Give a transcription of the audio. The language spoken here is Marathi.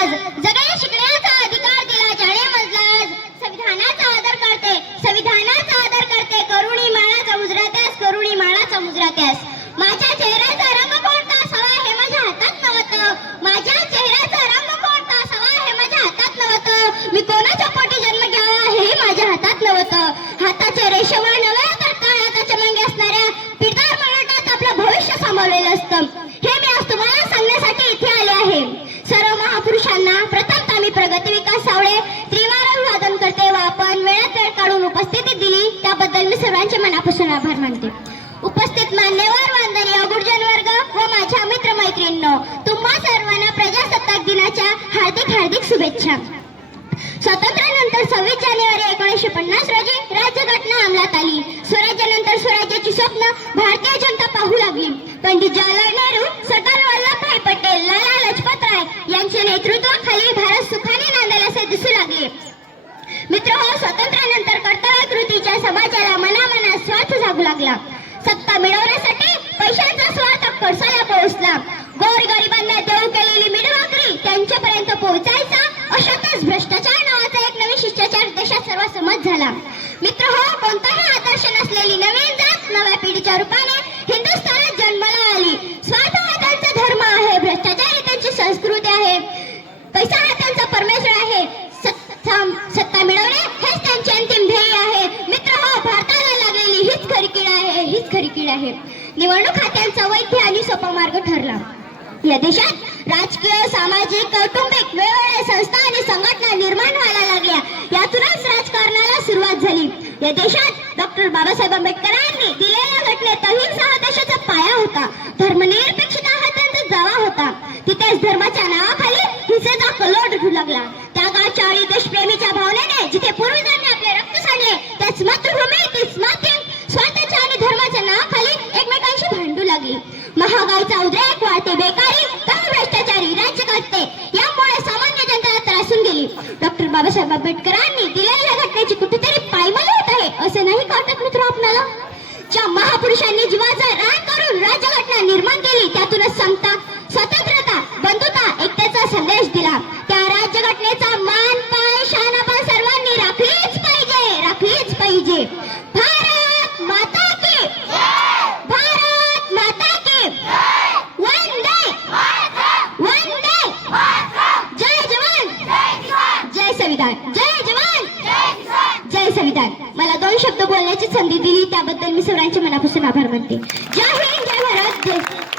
आज जगाला शिकण्याचा अधिकार दिला ज्याने मजला आज संविधानाचा आदर करते संविधानाचा आदर करते करुणी माळाचा मुजरा त्यास करुणी माळाचा मुजरा त्यास माझ्या चेहऱ्याचा रंग कोणता असावा हे माझ्या हातात नव्हतं माझ्या चेहऱ्याचा रंग कोणता असावा हे माझ्या हातात नव्हतं मी कोणाच्या पोटी जन्म घ्यावा हे माझ्या हातात नव्हतं हाताचे रेशमा नव्हे तर काळाचा चमंगी असणाऱ्या पिरदार मराठात आपलं भविष्य सामावलेलं असतं हे मी आज तुम्हाला सांगण्यासाठी इथे आले आहे सर्व महापुरुषांना प्रथम मी प्रगती विकास सावळे त्रिवार अभिवादन करते व आपण वेळात वेळ काढून उपस्थिती दिली त्याबद्दल मी सर्वांचे मनापासून आभार मानते उपस्थित मान्यवर वंदनीय गुरुजन वर्ग व माझ्या मित्रमैत्रिणींनो तुम्हा सर्वांना प्रजासत्ताक दिनाच्या हार्दिक हार्दिक शुभेच्छा स्वातंत्र्यानंतर 26 जानेवारी 1950 रोजी राज्यघटना अंमलात आली स्वराज्यानंतर स्वराज्याची स्वप्न भारतीय जनता पाहू लागली पंडित जवाहरलाल नेहरू सरदार वल्लभभाई पटेल लाला लजपत राय यांच्या नेतृत्वाखाली भारत सुखाने नांदेल असे दिसू लागले मित्रहो स्वातंत्र्यानंतर कर्तव्य कृतीच्या समाजाला मनामनात स्वार्थ जागू लागला सत्ता मिळवण्यासाठी पैशांचा स्वार्थ पडसाला पोहोचला गोरगरिबांना देऊ केलेली मिडवाकरी त्यांच्यापर्यंत पोहोचायचा अशातच भ्रष्टाचार नावाचा एक नवीन शिष्टाचार देशात सर्वसम्मत झाला मित्रहो कोणताही आदर्श नसलेली नवीन जात नव्या पिढीच्या रूपाने हिंदुस्थानात जन्माला आली स्वार्थ हा त्यांचा धर्म आहे भ्रष्टाचार ही त्यांची संस्कृती आहे पैसा हा त्यांचा परमेश्वर आहे सत्ता मिळवणे हेच त्यांचे अंतिम ध्येय आहे मित्रहो भारताला लागलेली हीच खरी कीड आहे निवडणूक हा त्यांचा वैध आणि सोपा मार्ग ठरला या देशात राजकीय सामाजिक कौटुंबिक वेगवेगळ्या संस्था आणि संघटना निर्माण व्हायला लागल्या यातूनच राजकारणाला सुरुवात झाली या देशात डॉक्टर बाबासाहेब आंबेडकरांनी दिलेल्या घटनेत अहिंसा देशाचा पाया होता धर्मनिरपेक्षता हा त्यांचा जावा होता तिथेच धर्माच्या नावाखाली हिंसेचा कल्लोळ उठू लागला त्या काळच्या आणि देशप्रेमीच्या भावनेने जिथे पूर्वजांनी आपले रक्त सांडले त्याच मातृभूमी तीच माती स्वार्थाच्या आणि धर्माच्या नावाखाली एकमेकांशी भांडू लागली महागाईचा उद्रेक वाढते बेकारी कमी भ्रष्टाचारी राज्यकर्ते यामुळे सामान्य जनता त्रासून गेली डॉक्टर बाबासाहेब आंबेडकरांनी दिलेल्या घटनेची कुठेतरी पायमल्ली होत आहे असे नाही वाटत मित्र आपल्याला ज्या महापुरुषांनी जीवाचा रान करून राज्यघटना निर्माण केली त्यातूनच समता स्वतंत्रता बंधुता एकतेचा संदेश दिला त्या राज्यघटनेचा मान पाय शान आपण सर्वांनी राखलीच पाहिजे भारत माता की भारत माता की वंदे जय जवान जय संविधान जय जवान जय संविधान मला 2 शब्द बोलण्याची संधी दिली त्याबद्दल मी सर्वांचे मनापासून आभार मानते जय हिंद जय भारत जय